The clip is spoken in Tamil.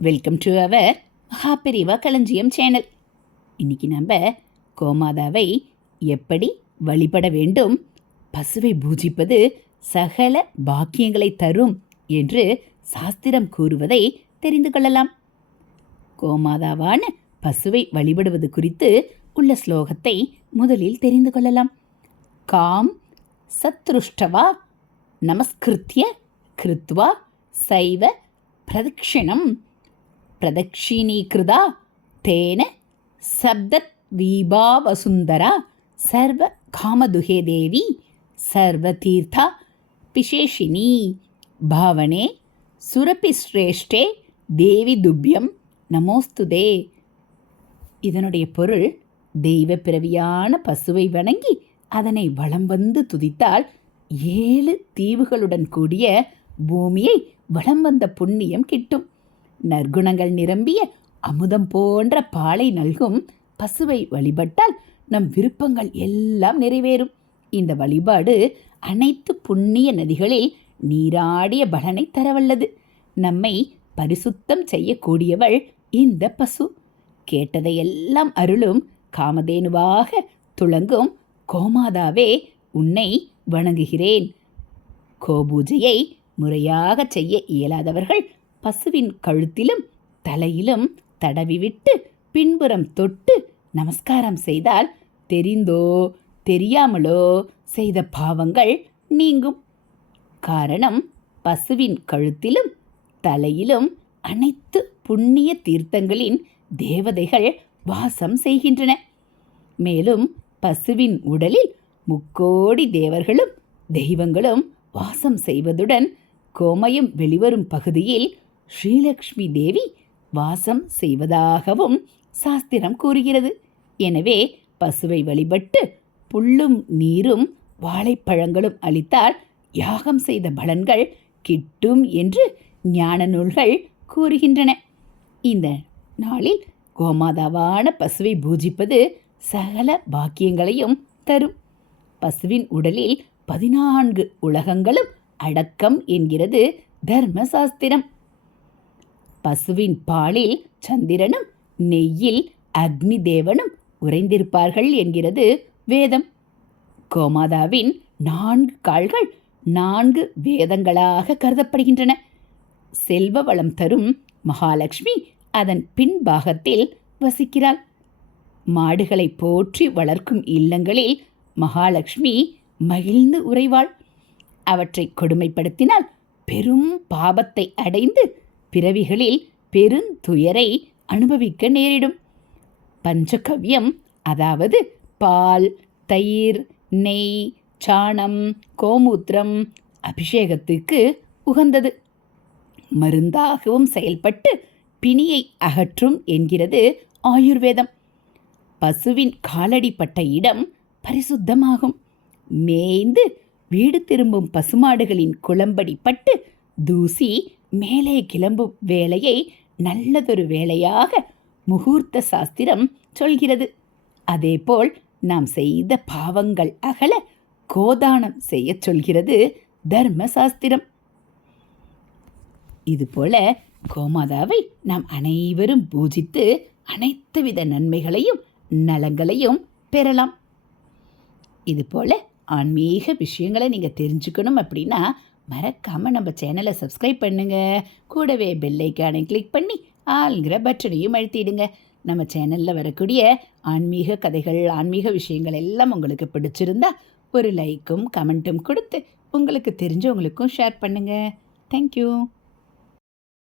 வெல்கம் டு அவர் மகாபெரிவா களஞ்சியம் சேனல். இன்னைக்கு நம்ம கோமாதாவை எப்படி வழிபட வேண்டும், பசுவை பூஜிப்பது சகல பாக்கியங்களை தரும் என்று சாஸ்திரம் கூறுவதை தெரிந்து கொள்ளலாம். கோமாதாவான பசுவை வழிபடுவது குறித்து உள்ள ஸ்லோகத்தை முதலில் தெரிந்து கொள்ளலாம். காம் சத்ருஷ்டவா நமஸ்கிருத்ய கிருத்வா சைவ பிரதக்ஷிணம் பிரதக்ஷிணீகிருதா தேன சப்தத் வீபாவசுந்தரா சர்வ காமதுகே தேவி சர்வதீர்த்தா பிசேஷினி பாவனே சுரபிஸ்ரேஷ்டே தேவி துப்யம் நமோஸ்துதே. இதனுடைய பொருள், தெய்வ பிறவியான பசுவை வணங்கி அதனை வலம் வந்து துதித்தால் 7 தீவுகளுடன் கூடிய பூமியை வலம் வந்த புண்ணியம் கிட்டும். நற்குணங்கள் நிரம்பிய அமுதம் போன்ற பாலை நல்கும் பசுவை வழிபட்டால் நம் விருப்பங்கள் எல்லாம் நிறைவேறும். இந்த வழிபாடு அனைத்து புண்ணிய நதிகளில் நீராடிய பலனை தரவல்லது. நம்மை பரிசுத்தம் செய்யக்கூடியவள் இந்த பசு. கேட்டதையெல்லாம் அருளும் காமதேனுவாக துளங்கும் கோமாதாவே, உன்னை வணங்குகிறேன். கோபூஜையை முறையாக செய்ய இயலாதவர்கள் பசுவின் கழுத்திலும் தலையிலும் தடவிவிட்டு பின்புறம் தொட்டு நமஸ்காரம் செய்தால் தெரிந்தோ தெரியாமலோ செய்த பாவங்கள் நீங்கும். காரணம், பசுவின் கழுத்திலும் தலையிலும் அனைத்து புண்ணிய தீர்த்தங்களின் தேவதைகள் வாசம் செய்கின்றன. மேலும் பசுவின் உடலில் 3 கோடி தேவர்களும் தெய்வங்களும் வாசம் செய்வதுடன் கோமயம் வெளிவரும் பகுதியில் ஸ்ரீலக்ஷ்மி தேவி வாசம் செய்வதாகவும் சாஸ்திரம் கூறுகிறது. எனவே பசுவை வழிபட்டு புல்லும் நீரும் வாழைப்பழங்களும் அளித்தால் யாகம் செய்த பலன்கள் கிட்டும் என்று ஞான நூல்கள் கூறுகின்றன. இந்த நாளில் கோமாதாவான பசுவை பூஜிப்பது சகல பாக்கியங்களையும் தரும். பசுவின் உடலில் 14 உலகங்களும் அடக்கம் என்கிறது தர்மசாஸ்திரம். பசுவின் பாலில் சந்திரனும் நெய்யில் அக்னி தேவனும் உறைந்திருப்பார்கள் என்கிறது வேதம். கோமாதாவின் 4 கால்கள் 4 வேதங்களாக கருதப்படுகின்றன. செல்வ வளம் தரும் மகாலட்சுமி அதன் பின்பாகத்தில் வசிக்கிறாள். மாடுகளை போற்றி வளர்க்கும் இல்லங்களில் மகாலட்சுமி மகிழ்ந்து உறைவாள். அவற்றை கொடுமைப்படுத்தினால் பெரும் பாபத்தை அடைந்து பிறவிகளில் பெருந்துயரை அனுபவிக்க நேரிடும். பஞ்சகவ்யம், அதாவது பால், தயிர், நெய், சாணம், கோமூத்திரம் அபிஷேகத்துக்கு உகந்தது. மருந்தாகவும் செயல்பட்டு பிணியை அகற்றும் என்கிறது ஆயுர்வேதம். பசுவின் காலடிப்பட்ட இடம் பரிசுத்தமாகும். மேய்ந்து வீடு திரும்பும் பசுமாடுகளின் குளம்படி பட்டு தூசி மேலே கிளம்பும் வேலையை நல்லதொரு வேலையாக முகூர்த்த சாஸ்திரம் சொல்கிறது. அதேபோல் நாம் செய்த பாவங்கள் அகல கோதானம் செய்ய சொல்கிறது தர்மசாஸ்திரம். இதுபோல கோமாதாவை நாம் அனைவரும் பூஜித்து அனைத்து வித நன்மைகளையும் நலங்களையும் பெறலாம். இதுபோல் ஆன்மீக விஷயங்களை நீங்கள் தெரிஞ்சுக்கணும் அப்படின்னா மறக்காமல் நம்ம சேனலை சப்ஸ்கிரைப் பண்ணுங்கள். கூடவே பெல் ஐக்கானை கிளிக் பண்ணி ஆளுங்கிற பட்டனையும் அழுத்திடுங்க. நம்ம சேனலில் வரக்கூடிய ஆன்மீக கதைகள், ஆன்மீக விஷயங்கள் எல்லாம் உங்களுக்கு பிடிச்சிருந்தா ஒரு லைக்கும் கமெண்ட்டும் கொடுத்து உங்களுக்கு தெரிஞ்சவங்களுக்கும் ஷேர் பண்ணுங்கள். தேங்க்யூ.